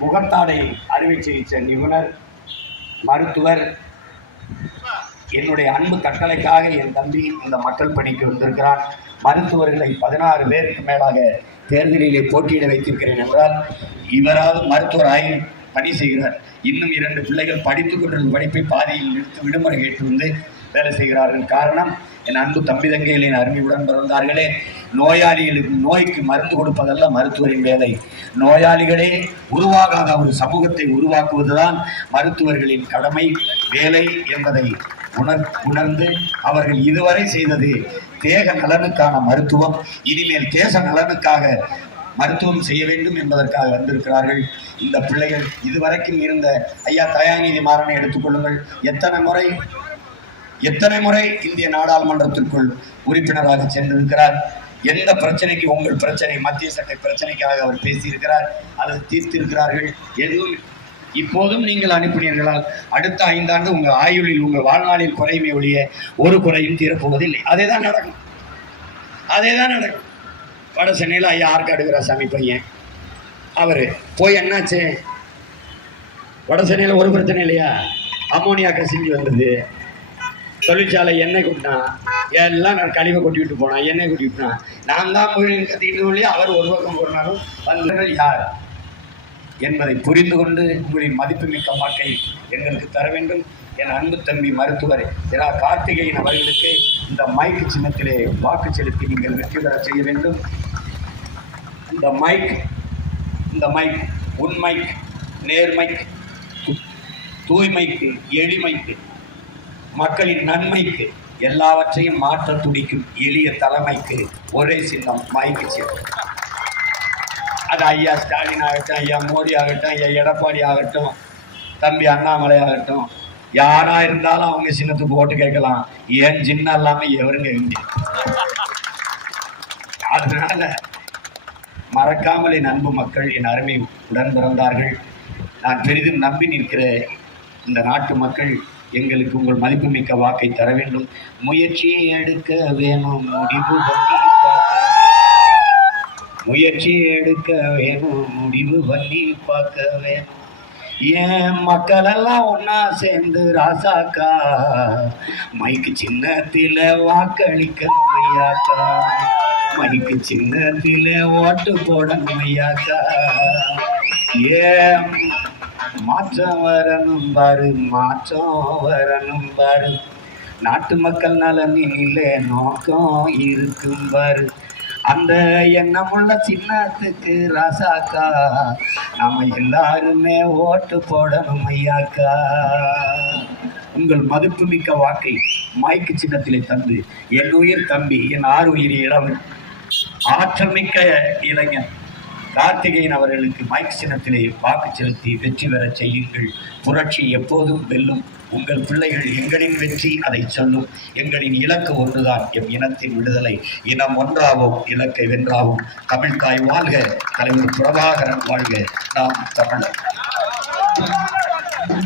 முகத்தாடை அறுவை சிகிச்சை நிபுணர் மருத்துவர் என்னுடைய அன்பு கட்டளைக்காக என் தம்பி இந்த மக்கள் பணிக்கு வந்திருக்கிறான் மருத்துவர்களை பதினாறு பேருக்கு மேலாக தேர்தலிலே போட்டியிட வைத்திருக்கிறேன் என்றால் இவராவது மருத்துவராய் பணி செய்கிறார். இன்னும் இரண்டு பிள்ளைகள் படித்துக் கொண்டிருந்த படிப்பை பாதியில் நிறுத்தி விடுமுறை கேட்டு வந்து வேலை செய்கிறார்கள். காரணம் என் அன்பு தம்பி தங்கைகளின் அருமையுடன் பிறந்தார்களே. நோயாளிகளுக்கு நோய்க்கு மருந்து கொடுப்பதல்ல மருத்துவரின் வேலை. நோயாளிகளே உருவாகாத ஒரு சமூகத்தை உருவாக்குவதுதான் மருத்துவர்களின் கடமை வேலை என்பதை உணர் உணர்ந்து அவர்கள் இதுவரை செய்தது தேக நலனுக்கான மருத்துவம். இனிமேல் தேச நலனுக்காக மருத்துவம் செய்ய வேண்டும் என்பதற்காக வந்திருக்கிறார்கள். இந்த பிள்ளைகள் இதுவரைக்கும் இருந்த ஐயா தயாநிதி மாறனை எடுத்துக்கொள்ளுங்கள் எத்தனை முறை எத்தனை முறை இந்திய நாடாளுமன்றத்திற்குள் உறுப்பினராக சென்றிருக்கிறார்? எந்த பிரச்சனைக்கு உங்கள் பிரச்சனை மத்திய சட்டை பிரச்சனைக்காக அவர் பேசியிருக்கிறார் அல்லது தீர்த்திருக்கிறார்கள் எதுவும் இப்போதும் நீங்கள் அனுப்பினீர்களால் அடுத்த ஐந்தாண்டு உங்கள் ஆயுளில் உங்கள் வாழ்நாளில் குறையுமே ஒழிய ஒரு குறையும் தீரப்போவதில்லை. அதே தான் நடக்கும். அதே தான் நடக்கும். வட சென்னையில் ஐயா ஆற்காடுகிற சாமி பையன். அவர் போய் என்னாச்சு? வட சென்னையில் ஒரு பிரச்சனை இல்லையா? அம்மோனியா கசிஞ்சு வந்தது. தொழிற்சாலை எண்ணெய் கொட்டினா எல்லாம் நான் கழிவை கொட்டிவிட்டு போனான் என்னை கொட்டி விட்டான் நான் தான் போய் கத்திக்கிட்டு அவர் ஒரு பக்கம் போனாலும் வந்தவர்கள் யார்? என்பதை புரிந்து கொண்டு உங்களின் மதிப்புமிக்க வாழ்க்கை எங்களுக்கு தர வேண்டும். என் அன்பு தம்பி மருத்துவர் இரா கார்த்திகேயன் அவர்களுக்கு இந்த மைக் சின்னத்திலே வாக்கு செலுத்தி நீங்கள் வெற்றி பெற செய்ய வேண்டும். இந்த மைக் இந்த மைக் உண்மைக் நேர்மைக் தூய்மைக்கு எளிமைக்கு மக்களின் நன்மைக்கு எல்லாவற்றையும் மாற்ற துடிக்கும் எளிய தலைமைக்கு ஒரே சின்னம் மைக்கு சின்னம். அது ஐயா ஸ்டாலின் ஆகட்டும் ஐயா மோடி ஆகட்டும் ஐயா எடப்பாடி ஆகட்டும் தம்பி அண்ணாமலை ஆகட்டும். யாரா இருந்தாலும் அவங்க சின்னத்துக்கு ஓட்டு கேட்கலாம். ஏன் சின்ன இல்லாம எவருங்க அதனால மறக்காமல் என் அன்பு மக்கள் என் அருமை உடன் பிறந்தார்கள். நான் பெரிதும் நம்பி நிற்கிற இந்த நாட்டு மக்கள் எங்களுக்கு உங்கள் மதிப்புமிக்க வாக்கை தர வேண்டும். முயற்சியை எடுக்க வேணும். முடிவு பண்ணி முயற்சி எடுக்க வேணும். முடிவு பண்ணி பார்க்க வேணும் ஏன் மக்களெல்லாம் ஒன்னா சேர்ந்து ராசாக்கா? மைக்கு சின்னத்தில வாக்களிக்கணும் ஐயாக்கா. மைக்கு சின்னத்தில ஓட்டு போடணும் ஐயாக்கா. ஏன் மாற்றம் வரணும் பாரு மாற்றம் வரணும் பாரு நாட்டு மக்கள் நலனில் நோக்கம் இருக்கும் பாரு அந்த எண்ணமுள்ள சின்னத்துக்கு ராசாக்கா. நாம எல்லாருமே ஓட்டு போடணும் ஐயாக்கா. உங்கள் மதிப்புமிக்க வாக்கை மைக்கு சின்னத்திலே தந்து என் உயிர் தம்பி என் ஆறு உயிர் இளவன். ஆற்றல் மிக்க இளைஞன். கார்த்திகேயன் அவர்களுக்கு மைக் சின்னத்திலே வாக்கு செலுத்தி வெற்றி பெறச் செய்யுங்கள். புரட்சி எப்போதும் வெல்லும். உங்கள் பிள்ளைகள் எங்களின் வெற்றி அதை சொல்லும். எங்களின் இலக்கு ஒன்றுதான் எம் இனத்தின் விடுதலை. இனம் ஒன்றாவும் இலக்கை வென்றாவும். தமிழ்தாய் வாழ்க தலைவர் பிரபாகரன் வாழ்க. நாம் தமிழர்.